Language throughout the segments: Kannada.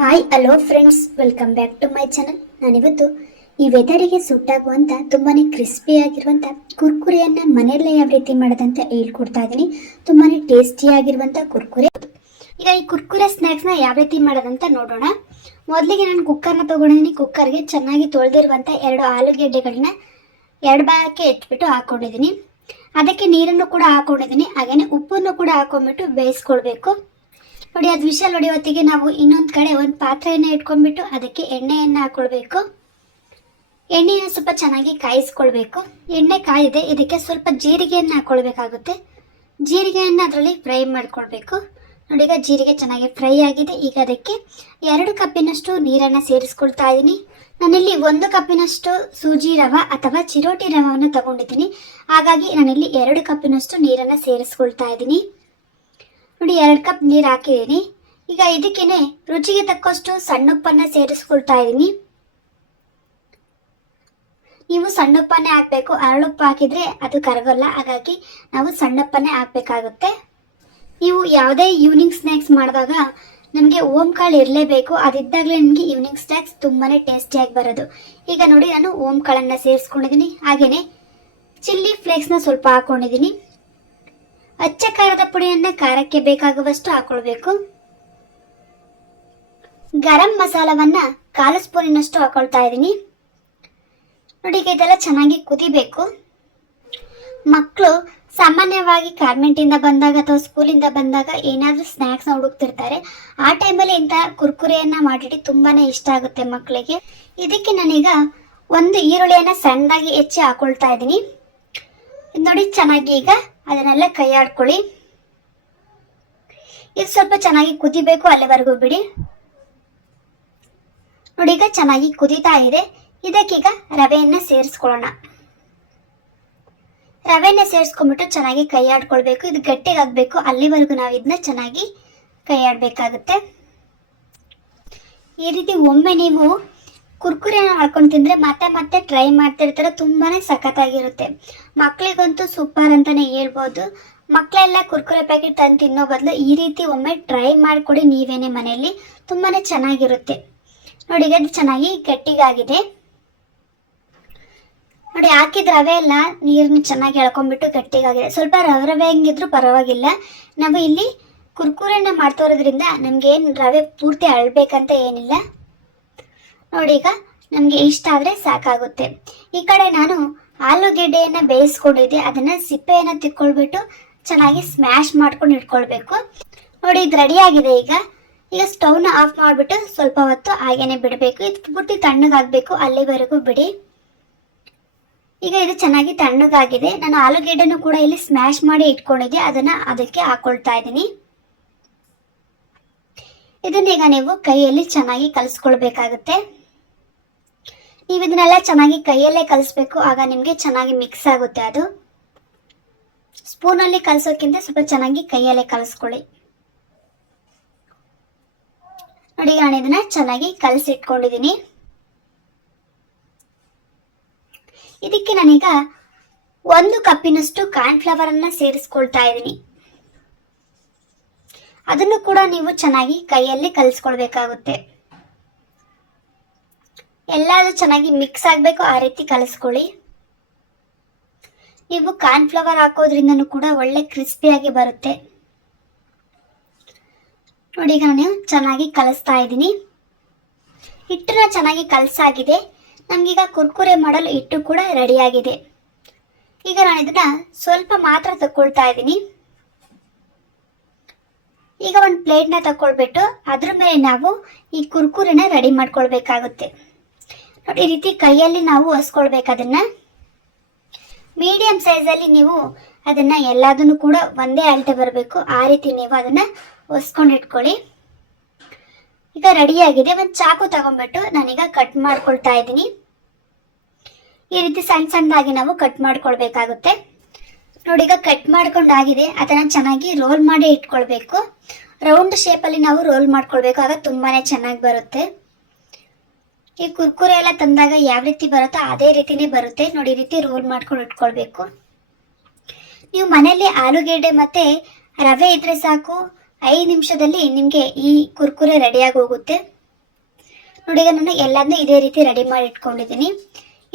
Hi hello friends, welcome back to my channel. ನಾನಿವತ್ತು ಈ ವೆದರಿಗೆ ಸೂಟಾಗುವಂಥ ತುಂಬಾ ಕ್ರಿಸ್ಪಿಯಾಗಿರುವಂಥ ಕುರ್ಕುರೆಯನ್ನು ಮನೆಯಲ್ಲೇ ಯಾವ ರೀತಿ ಮಾಡೋದಂತ ಹೇಳ್ಕೊಡ್ತಾ ಇದ್ದೀನಿ. ತುಂಬಾ ಟೇಸ್ಟಿಯಾಗಿರುವಂಥ ಕುರ್ಕುರೆ. ಈಗ ಈ ಕುರ್ಕುರೆ ಸ್ನ್ಯಾಕ್ಸ್ನ ಯಾವ ರೀತಿ ಮಾಡೋದಂತ ನೋಡೋಣ. ಮೊದಲಿಗೆ ನಾನು ಕುಕ್ಕರ್ನ ತೊಗೊಂಡಿದ್ದೀನಿ. ಕುಕ್ಕರ್ಗೆ ಚೆನ್ನಾಗಿ ತೊಳೆದಿರುವಂಥ 2 ಆಲೂಗೆಡ್ಡೆಗಳನ್ನ 2 ಭಾಗಕ್ಕೆ ಎತ್ಬಿಟ್ಟು ಹಾಕ್ಕೊಂಡಿದ್ದೀನಿ. ಅದಕ್ಕೆ ನೀರನ್ನು ಕೂಡ ಹಾಕ್ಕೊಂಡಿದ್ದೀನಿ. ಹಾಗೆಯೇ ಉಪ್ಪನ್ನು ಕೂಡ ಹಾಕೊಂಡ್ಬಿಟ್ಟು ಬೇಯಿಸ್ಕೊಳ್ಬೇಕು. ನೋಡಿ, ಅದು ವಿಷಲ್ ಹೊಡೆಯೋತ್ತಿಗೆ ನಾವು ಇನ್ನೊಂದು ಕಡೆ ಒಂದು ಪಾತ್ರೆಯನ್ನು ಇಟ್ಕೊಂಡ್ಬಿಟ್ಟು ಅದಕ್ಕೆ ಎಣ್ಣೆಯನ್ನು ಹಾಕ್ಕೊಳ್ಬೇಕು. ಎಣ್ಣೆಯನ್ನು ಸ್ವಲ್ಪ ಚೆನ್ನಾಗಿ ಕಾಯಿಸ್ಕೊಳ್ಬೇಕು. ಎಣ್ಣೆ ಕಾಯಿದೆ, ಇದಕ್ಕೆ ಸ್ವಲ್ಪ ಜೀರಿಗೆಯನ್ನು ಹಾಕ್ಕೊಳ್ಬೇಕಾಗುತ್ತೆ. ಜೀರಿಗೆಯನ್ನು ಅದರಲ್ಲಿ ಫ್ರೈ ಮಾಡ್ಕೊಳ್ಬೇಕು. ನೋಡಿ, ಈಗ ಜೀರಿಗೆ ಚೆನ್ನಾಗಿ ಫ್ರೈ ಆಗಿದೆ. ಈಗ ಅದಕ್ಕೆ 2 ಕಪ್ಪಿನಷ್ಟು ನೀರನ್ನು ಸೇರಿಸ್ಕೊಳ್ತಾ ಇದ್ದೀನಿ. ನಾನಿಲ್ಲಿ 1 ಕಪ್ಪಿನಷ್ಟು ಸೂಜಿ ರವೆ ಅಥವಾ ಚಿರೋಟಿ ರವೆಯನ್ನು ತಗೊಂಡಿದ್ದೀನಿ. ಹಾಗಾಗಿ ನಾನಿಲ್ಲಿ 2 ಕಪ್ಪಿನಷ್ಟು ನೀರನ್ನು ಸೇರಿಸ್ಕೊಳ್ತಾ ಇದ್ದೀನಿ. ನೋಡಿ, 2 ಕಪ್ ನೀರು ಹಾಕಿದ್ದೀನಿ. ಈಗ ಇದಕ್ಕೇನೆ ರುಚಿಗೆ ತಕ್ಕಷ್ಟು ಸಣ್ಣುಪ್ಪನ್ನು ಸೇರಿಸ್ಕೊಳ್ತಾ ಇದ್ದೀನಿ. ನೀವು ಸಣ್ಣುಪ್ಪನ್ನೇ ಹಾಕಬೇಕು. ಅರಳುಪ್ಪು ಹಾಕಿದರೆ ಅದು ಕರಗಲ್ಲ. ಹಾಗಾಗಿ ನಾವು ಸಣ್ಣುಪ್ಪನ್ನೇ ಹಾಕಬೇಕಾಗುತ್ತೆ. ನೀವು ಯಾವುದೇ ಈವ್ನಿಂಗ್ ಸ್ನ್ಯಾಕ್ಸ್ ಮಾಡಿದಾಗ ನಮಗೆ ಓಂಕಾಳು ಇರಲೇಬೇಕು. ಅದಿದ್ದಾಗಲೇ ನಿಮಗೆ ಈವ್ನಿಂಗ್ ಸ್ನ್ಯಾಕ್ಸ್ ತುಂಬಾ ಟೇಸ್ಟಿಯಾಗಿ ಬರೋದು. ಈಗ ನೋಡಿ, ನಾನು ಓಂಕಾಳನ್ನು ಸೇರಿಸ್ಕೊಂಡಿದ್ದೀನಿ. ಹಾಗೆಯೇ ಚಿಲ್ಲಿ ಫ್ಲೇಕ್ಸ್ನ ಸ್ವಲ್ಪ ಹಾಕ್ಕೊಂಡಿದ್ದೀನಿ. ಅಚ್ಚ ಖಾರದ ಪುಡಿಯನ್ನು ಖಾರಕ್ಕೆ ಬೇಕಾಗುವಷ್ಟು ಹಾಕೊಳ್ಬೇಕು. ಗರಂ ಮಸಾಲವನ್ನು 1/4 ಸ್ಪೂನಿನಷ್ಟು ಹಾಕೊಳ್ತಾ ಇದ್ದೀನಿ. ನೋಡಿ, ಈಗ ಇದೆಲ್ಲ ಚೆನ್ನಾಗಿ ಕುದಿಬೇಕು. ಮಕ್ಕಳು ಸಾಮಾನ್ಯವಾಗಿ ಕಾನ್ವೆಂಟಿಂದ ಬಂದಾಗ ಅಥವಾ ಸ್ಕೂಲಿಂದ ಬಂದಾಗ ಏನಾದರೂ ಸ್ನ್ಯಾಕ್ಸ್ನ ಹುಡುಕ್ತಿರ್ತಾರೆ. ಆ ಟೈಮಲ್ಲಿ ಇಂಥ ಕುರ್ಕುರೆಯನ್ನು ಮಾಡಿಟ್ಟು ತುಂಬಾ ಇಷ್ಟ ಆಗುತ್ತೆ ಮಕ್ಕಳಿಗೆ. ಇದಕ್ಕೆ ನಾನೀಗ 1 ಈರುಳ್ಳಿಯನ್ನು ಸಣ್ಣದಾಗಿ ಹೆಚ್ಚಿ ಹಾಕೊಳ್ತಾ ಇದ್ದೀನಿ. ನೋಡಿ, ಚೆನ್ನಾಗಿ ಈಗ ಅದನ್ನೆಲ್ಲ ಕೈ ಆಡ್ಕೊಳ್ಳಿ. ಇದು ಸ್ವಲ್ಪ ಚೆನ್ನಾಗಿ ಕುದಿಬೇಕು, ಅಲ್ಲಿವರೆಗೂ ಬಿಡಿ. ನೋಡಿ, ಈಗ ಚೆನ್ನಾಗಿ ಕುದೀತಾ ಇದೆ. ಇದಕ್ಕೀಗ ರವೆಯನ್ನು ಸೇರಿಸ್ಕೊಳ್ಳೋಣ. ರವೆಯನ್ನು ಸೇರಿಸ್ಕೊಂಡ್ಬಿಟ್ಟು ಚೆನ್ನಾಗಿ ಕೈ ಆಡ್ಕೊಳ್ಬೇಕು. ಇದು ಗಟ್ಟಿಗಾಗಬೇಕು, ಅಲ್ಲಿವರೆಗೂ ನಾವು ಇದನ್ನ ಚೆನ್ನಾಗಿ ಕೈ ಆಡಬೇಕಾಗುತ್ತೆ. ಈ ರೀತಿ ಒಮ್ಮೆ ನೀವು ಕುರ್ಕುರೆನ ಹಾಕೊಂಡು ತಿಂದರೆ ಮತ್ತೆ ಮತ್ತೆ ಟ್ರೈ ಮಾಡ್ತಿರ್ತಾರೆ. ತುಂಬಾ ಸಖತ್ತಾಗಿರುತ್ತೆ. ಮಕ್ಕಳಿಗಂತೂ ಸೂಪರ್ ಅಂತಲೇ ಹೇಳ್ಬೋದು. ಮಕ್ಕಳೆಲ್ಲ ಕುರ್ಕುರೆ ಪ್ಯಾಕೆಟ್ ತಂದು ತಿನ್ನೋ ಬದಲು ಈ ರೀತಿ ಒಮ್ಮೆ ಟ್ರೈ ಮಾಡಿಕೊಡಿ ನೀವೇನೇ ಮನೆಯಲ್ಲಿ. ತುಂಬಾ ಚೆನ್ನಾಗಿರುತ್ತೆ. ನೋಡಿ, ಈಗ ಅದು ಚೆನ್ನಾಗಿ ಗಟ್ಟಿಗಾಗಿದೆ. ನೋಡಿ, ಹಾಕಿದ ರವೆ ಎಲ್ಲ ನೀರನ್ನ ಚೆನ್ನಾಗಿ ಎಳ್ಕೊಂಡ್ಬಿಟ್ಟು ಗಟ್ಟಿಗಾಗಿದೆ. ಸ್ವಲ್ಪ ರವೆ ಹೆಂಗಿದ್ರು ಪರವಾಗಿಲ್ಲ. ನಾವು ಇಲ್ಲಿ ಕುರ್ಕುರೆನ ಮಾಡ್ತೋರೋದ್ರಿಂದ ನಮ್ಗೆ ಏನು ರವೆ ಪೂರ್ತಿ ಅಳ್ಬೇಕಂತ ಏನಿಲ್ಲ. ನೋಡಿ, ಈಗ ನಮಗೆ ಇಷ್ಟ ಆದರೆ ಸಾಕಾಗುತ್ತೆ. ಈ ಕಡೆ ನಾನು ಆಲೂಗೆಡ್ಡೆಯನ್ನು ಬೇಯಿಸ್ಕೊಂಡಿದ್ದೆ. ಅದನ್ನು ಸಿಪ್ಪೆಯನ್ನು ತಿಕ್ಕೊಳ್ಬಿಟ್ಟು ಚೆನ್ನಾಗಿ ಸ್ಮ್ಯಾಶ್ ಮಾಡ್ಕೊಂಡು ಇಟ್ಕೊಳ್ಬೇಕು. ನೋಡಿ, ಇದು ರೆಡಿಯಾಗಿದೆ. ಈಗ ಸ್ಟವ್ನ ಆಫ್ ಮಾಡಿಬಿಟ್ಟು ಸ್ವಲ್ಪ ಹೊತ್ತು ಹಾಗೇನೆ ಬಿಡಬೇಕು. ಇದು ಪೂರ್ತಿ ತಣ್ಣಗಾಗಬೇಕು, ಅಲ್ಲಿವರೆಗೂ ಬಿಡಿ. ಈಗ ಇದು ಚೆನ್ನಾಗಿ ತಣ್ಣಗಾಗಿದೆ. ನಾನು ಆಲೂಗೆಡ್ಡೆನೂ ಕೂಡ ಇಲ್ಲಿ ಸ್ಮ್ಯಾಶ್ ಮಾಡಿ ಇಟ್ಕೊಂಡಿದ್ದೆ. ಅದನ್ನು ಅದಕ್ಕೆ ಹಾಕೊಳ್ತಾ ಇದ್ದೀನಿ. ಇದನ್ನೀಗ ನೀವು ಕೈಯಲ್ಲಿ ಚೆನ್ನಾಗಿ ಕಲಿಸ್ಕೊಳ್ಬೇಕಾಗುತ್ತೆ. ನೀವು ಇದನ್ನೆಲ್ಲ ಚೆನ್ನಾಗಿ ಕೈಯಲ್ಲೇ ಕಲಿಸ್ಬೇಕು. ಆಗ ನಿಮಗೆ ಚೆನ್ನಾಗಿ ಮಿಕ್ಸ್ ಆಗುತ್ತೆ. ಅದು ಸ್ಪೂನಲ್ಲಿ ಕಲಿಸೋಕ್ಕಿಂತ ಸ್ವಲ್ಪ ಚೆನ್ನಾಗಿ ಕೈಯಲ್ಲೇ ಕಲಿಸ್ಕೊಳ್ಳಿ. ನೋಡಿ, ನಾನು ಇದನ್ನ ಚೆನ್ನಾಗಿ ಕಲಸಿಟ್ಕೊಂಡಿದ್ದೀನಿ. ಇದಕ್ಕೆ ನಾನೀಗ 1 ಕಪ್ಪಿನಷ್ಟು ಕಾರ್ನ್ಫ್ಲವರ್ ಅನ್ನ ಸೇರಿಸ್ಕೊಳ್ತಾ ಇದ್ದೀನಿ. ಅದನ್ನು ಕೂಡ ನೀವು ಚೆನ್ನಾಗಿ ಕೈಯಲ್ಲಿ ಕಲಿಸ್ಕೊಳ್ಬೇಕಾಗುತ್ತೆ. ಎಲ್ಲಾದ್ರೂ ಚೆನ್ನಾಗಿ ಮಿಕ್ಸ್ ಆಗಬೇಕು, ಆ ರೀತಿ ಕಲಿಸ್ಕೊಳ್ಳಿ. ನೀವು ಕಾರ್ನ್ಫ್ಲವರ್ ಹಾಕೋದ್ರಿಂದನೂ ಕೂಡ ಒಳ್ಳೆ ಕ್ರಿಸ್ಪಿಯಾಗಿ ಬರುತ್ತೆ. ನೋಡಿ, ಈಗ ನಾನು ಚೆನ್ನಾಗಿ ಕಲಿಸ್ತಾ ಇದ್ದೀನಿ. ಹಿಟ್ಟನ್ನ ಚೆನ್ನಾಗಿ ಕಲಸಾಗಿದೆ. ನಮಗೀಗ ಕುರ್ಕುರೆ ಮಾಡಲು ಹಿಟ್ಟು ಕೂಡ ರೆಡಿಯಾಗಿದೆ. ಈಗ ನಾನು ಇದನ್ನ ಸ್ವಲ್ಪ ಮಾತ್ರ ತಗೊಳ್ತಾ ಇದ್ದೀನಿ. ಈಗ ಒಂದು ಪ್ಲೇಟ್ನ ತಗೊಳ್ಬಿಟ್ಟು ಅದ್ರ ಮೇಲೆ ನಾವು ಈ ಕುರ್ಕುರೆನ ರೆಡಿ ಮಾಡ್ಕೊಳ್ಬೇಕಾಗುತ್ತೆ. ನೋಡಿ, ಈ ರೀತಿ ಕೈಯಲ್ಲಿ ನಾವು ಒಸ್ಕೊಳ್ಬೇಕು. ಅದನ್ನ ಮೀಡಿಯಂ ಸೈಜಲ್ಲಿ ನೀವು ಅದನ್ನ ಎಲ್ಲದನ್ನು ಕೂಡ ಒಂದೇ ಅಳತೆ ಬರಬೇಕು. ಆ ರೀತಿ ನೀವು ಅದನ್ನ ಒಸ್ಕೊಂಡು ಇಟ್ಕೊಳ್ಳಿ. ಈಗ ರೆಡಿಯಾಗಿದೆ. ಒಂದು ಚಾಕು ತಗೊಂಡ್ಬಿಟ್ಟು ನಾನೀಗ ಕಟ್ ಮಾಡ್ಕೊಳ್ತಾ ಇದ್ದೀನಿ. ಈ ರೀತಿ ಸಣ್ಣ ಸಣ್ಣದಾಗಿ ನಾವು ಕಟ್ ಮಾಡ್ಕೊಳ್ಬೇಕಾಗುತ್ತೆ. ನೋಡಿ, ಈಗ ಕಟ್ ಮಾಡ್ಕೊಂಡಾಗಿದೆ. ಅದನ್ನ ಚೆನ್ನಾಗಿ ರೋಲ್ ಮಾಡಿ ಇಟ್ಕೊಳ್ಬೇಕು. ರೌಂಡ್ ಶೇಪಲ್ಲಿ ನಾವು ರೋಲ್ ಮಾಡ್ಕೊಳ್ಬೇಕು. ಆಗ ತುಂಬಾನೇ ಚೆನ್ನಾಗಿ ಬರುತ್ತೆ. ಈ ಕುರ್ಕುರೆ ಎಲ್ಲ ತಂದಾಗ ಯಾವ ರೀತಿ ಬರುತ್ತೋ ಅದೇ ರೀತಿನೇ ಬರುತ್ತೆ. ನೋಡಿ, ಈ ರೀತಿ ರೋಲ್ ಮಾಡ್ಕೊಂಡು ಇಟ್ಕೊಳ್ಬೇಕು. ನೀವು ಮನೆಯಲ್ಲಿ ಆಲೂಗೆಡ್ಡೆ ಮತ್ತೆ ರವೆ ಇದ್ರೆ ಸಾಕು, 5 ನಿಮಿಷದಲ್ಲಿ ನಿಮಗೆ ಈ ಕುರ್ಕುರೆ ರೆಡಿಯಾಗಿ ಹೋಗುತ್ತೆ. ನೋಡಿ ಈಗ ನಾನು ಎಲ್ಲದನ್ನೂ ಇದೇ ರೀತಿ ರೆಡಿ ಮಾಡಿ ಇಟ್ಕೊಂಡಿದ್ದೀನಿ.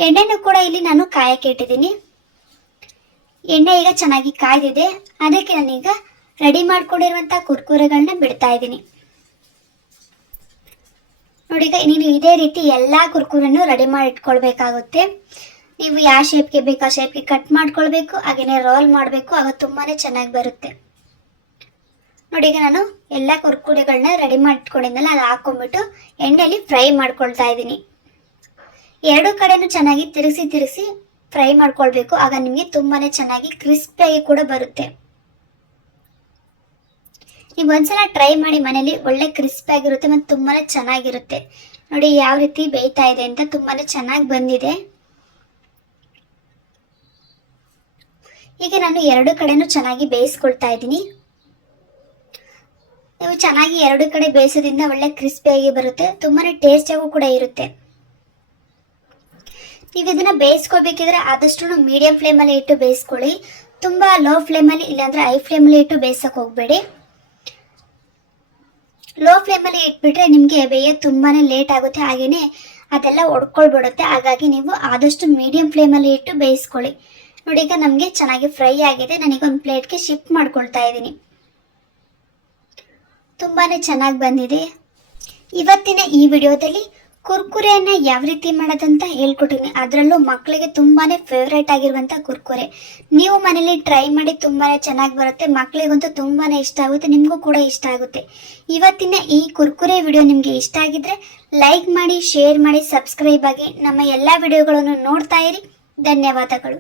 ಎಣ್ಣೆನೂ ಕೂಡ ಇಲ್ಲಿ ನಾನು ಕಾಯಕ್ಕೆ ಇಟ್ಟಿದ್ದೀನಿ. ಎಣ್ಣೆ ಈಗ ಚೆನ್ನಾಗಿ ಕಾಯ್ದಿದೆ, ಅದಕ್ಕೆ ನಾನೀಗ ರೆಡಿ ಮಾಡ್ಕೊಂಡಿರುವಂಥ ಕುರ್ಕುರೆಗಳನ್ನ ಬಿಡ್ತಾ ಇದ್ದೀನಿ. ನೋಡಿ ಈಗ ನೀನು ಇದೇ ರೀತಿ ಎಲ್ಲ ಕುರ್ಕುರೆನೂ ರೆಡಿ ಮಾಡಿ ಇಟ್ಕೊಳ್ಬೇಕಾಗುತ್ತೆ. ನೀವು ಯಾವ ಶೇಪ್ಗೆ ಬೇಕು ಆ ಶೇಪ್ಗೆ ಕಟ್ ಮಾಡ್ಕೊಳ್ಬೇಕು, ಹಾಗೆಯೇ ರೋಲ್ ಮಾಡಬೇಕು, ಆಗ ತುಂಬಾ ಚೆನ್ನಾಗಿ ಬರುತ್ತೆ. ನೋಡಿ ಈಗ ನಾನು ಎಲ್ಲ ಕುರ್ಕುರೆಗಳನ್ನ ರೆಡಿ ಮಾಡಿ ಇಟ್ಕೊಂಡಿದ್ದೆನಲ್ಲ ಅದು ಹಾಕೊಂಡ್ಬಿಟ್ಟು ಎಣ್ಣೆಯಲ್ಲಿ ಫ್ರೈ ಮಾಡ್ಕೊಳ್ತಾ ಇದ್ದೀನಿ. ಎರಡು ಕಡೆನೂ ಚೆನ್ನಾಗಿ ತಿರುಗಿಸಿ ಫ್ರೈ ಮಾಡ್ಕೊಳ್ಬೇಕು, ಆಗ ನಿಮಗೆ ತುಂಬಾ ಚೆನ್ನಾಗಿ ಕ್ರಿಸ್ಪಿಯಾಗಿ ಕೂಡ ಬರುತ್ತೆ. ನೀವು ಒಂದ್ಸಲ ಟ್ರೈ ಮಾಡಿ ಮನೇಲಿ, ಒಳ್ಳೆ ಕ್ರಿಸ್ಪಿಯಾಗಿರುತ್ತೆ ಮತ್ತು ತುಂಬಾ ಚೆನ್ನಾಗಿರುತ್ತೆ. ನೋಡಿ ಯಾವ ರೀತಿ ಬೇಯ್ತಾ ಇದೆ ಅಂತ, ತುಂಬಾ ಚೆನ್ನಾಗಿ ಬಂದಿದೆ. ಈಗ ನಾನು ಎರಡು ಕಡೆನೂ ಚೆನ್ನಾಗಿ ಬೇಯಿಸ್ಕೊಳ್ತಾ ಇದ್ದೀನಿ. ನೀವು ಚೆನ್ನಾಗಿ ಎರಡು ಕಡೆ ಬೇಯಿಸೋದ್ರಿಂದ ಒಳ್ಳೆ ಕ್ರಿಸ್ಪಿಯಾಗಿ ಬರುತ್ತೆ, ತುಂಬಾ ಟೇಸ್ಟಿಯಾಗೂ ಕೂಡ ಇರುತ್ತೆ. ನೀವು ಇದನ್ನು ಬೇಯಿಸ್ಕೊಳ್ಬೇಕಿದ್ರೆ ಆದಷ್ಟು ಮೀಡಿಯಂ ಫ್ಲೇಮಲ್ಲಿ ಇಟ್ಟು ಬೇಯಿಸ್ಕೊಳ್ಳಿ. ತುಂಬ ಲೋ ಫ್ಲೇಮಲ್ಲಿ ಇಲ್ಲಾಂದರೆ ಹೈ ಫ್ಲೇಮಲ್ಲಿ ಇಟ್ಟು ಬೇಯಿಸೋಕೆ ಹೋಗಬೇಡಿ. ಲೋ ಫ್ಲೇಮಲ್ಲಿ ಇಟ್ಬಿಟ್ರೆ ನಿಮಗೆ ಬೇಯೋದು ತುಂಬಾ ಲೇಟ್ ಆಗುತ್ತೆ, ಹಾಗೆಯೇ ಅದೆಲ್ಲ ಒಡ್ಕೊಳ್ಬಿಡುತ್ತೆ. ಹಾಗಾಗಿ ನೀವು ಆದಷ್ಟು ಮೀಡಿಯಂ ಫ್ಲೇಮಲ್ಲಿ ಇಟ್ಟು ಬೇಯಿಸ್ಕೊಳ್ಳಿ. ನೋಡಿ ಈಗ ನಮಗೆ ಚೆನ್ನಾಗಿ ಫ್ರೈ ಆಗಿದೆ. ನಾನೀಗ ಒಂದು ಪ್ಲೇಟ್ಗೆ ಶಿಫ್ಟ್ ಮಾಡ್ಕೊಳ್ತಾ ಇದ್ದೀನಿ. ತುಂಬಾ ಚೆನ್ನಾಗಿ ಬಂದಿದೆ. ಇವತ್ತಿನ ಈ ವಿಡಿಯೋದಲ್ಲಿ ಕುರ್ಕುರೆಯನ್ನು ಯಾವ ರೀತಿ ಮಾಡೋದಂತ ಹೇಳ್ಕೊಟ್ಟಿನಿ. ಅದರಲ್ಲೂ ಮಕ್ಕಳಿಗೆ ತುಂಬಾ ಫೇವ್ರೇಟ್ ಆಗಿರುವಂಥ ಕುರ್ಕುರೆ. ನೀವು ಮನೇಲಿ ಟ್ರೈ ಮಾಡಿ, ತುಂಬಾ ಚೆನ್ನಾಗಿ ಬರುತ್ತೆ. ಮಕ್ಕಳಿಗಂತೂ ತುಂಬಾ ಇಷ್ಟ ಆಗುತ್ತೆ, ನಿಮಗೂ ಕೂಡ ಇಷ್ಟ ಆಗುತ್ತೆ. ಇವತ್ತಿನ ಈ ಕುರ್ಕುರೆ ವಿಡಿಯೋ ನಿಮಗೆ ಇಷ್ಟ ಆಗಿದ್ರೆ ಲೈಕ್ ಮಾಡಿ, ಶೇರ್ ಮಾಡಿ, ಸಬ್ಸ್ಕ್ರೈಬ್ ಆಗಿ ನಮ್ಮ ಎಲ್ಲ ವಿಡಿಯೋಗಳನ್ನು ನೋಡ್ತಾ ಇರಿ. ಧನ್ಯವಾದಗಳು.